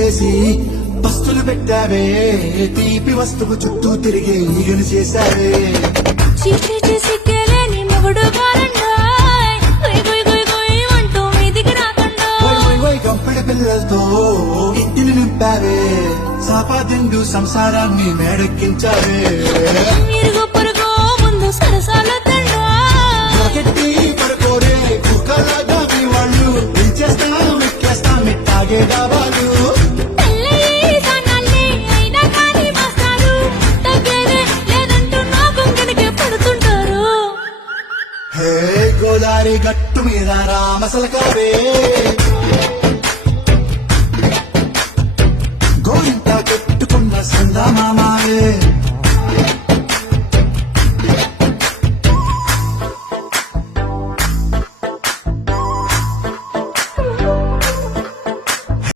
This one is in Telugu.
చుట్టేసి పస్తులు పెట్టావే తీపి వస్తువు చుట్టూ తిరిగే ఈగను చేశావే చీచి చేసి కేలేని మొగుడు కారండాయ్ గుయ్ గుయ్ గుయ్ గుయ్ అంటూ మీదికి రాకండా గంపెడ పిల్లలతో ఇంటిని నింపావే సాపాదిండు సంసారాన్ని మేడెక్కించావే ఇరుగు పొరుగు ముందు సరసాల తండా రాకెట్టి పడుకోరే కుక్కలాగా మీ వాళ్ళు పెంచేస్తాం ఎక్కేస్తాం ఇట్టాగే కావాలి పెళ్ళయి సన్నాళ్ళే అయినా కానీ మాస్తారు తగ్గేదే లేదంటూ నా బొంగనికే పడుతుంటారు హే గోదారి గట్టు మీద రామసలకావే